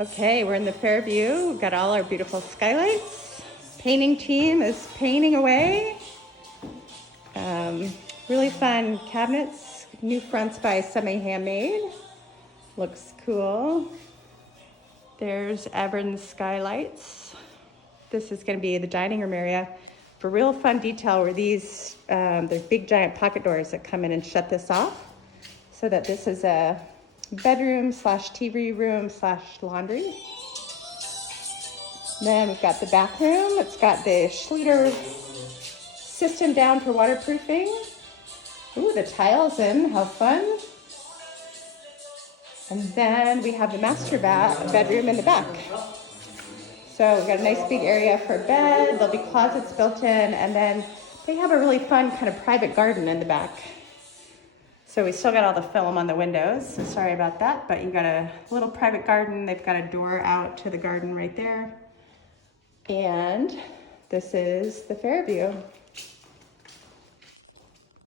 Okay, we're in the Fairview. We've got all our beautiful skylights. Painting team is painting away. Really fun cabinets. New fronts by Semi-Handmade. Looks cool. There's Evans skylights. This is going to be the dining room area. For real fun detail, where these there's big giant pocket doors that come in and shut this off, so that this is a bedroom slash TV room slash laundry. Then we've got the bathroom. It's got the Schluter system down for waterproofing. Ooh, the tiles in, how fun. And then we have the master bedroom in the back. So we've got a nice big area for a bed. There'll be closets built in, and then they have a really fun kind of private garden in the back. So we still got all the film on the windows, so sorry about that, but you got a little private garden. They've got a door out to the garden right there. And this is the Fairview.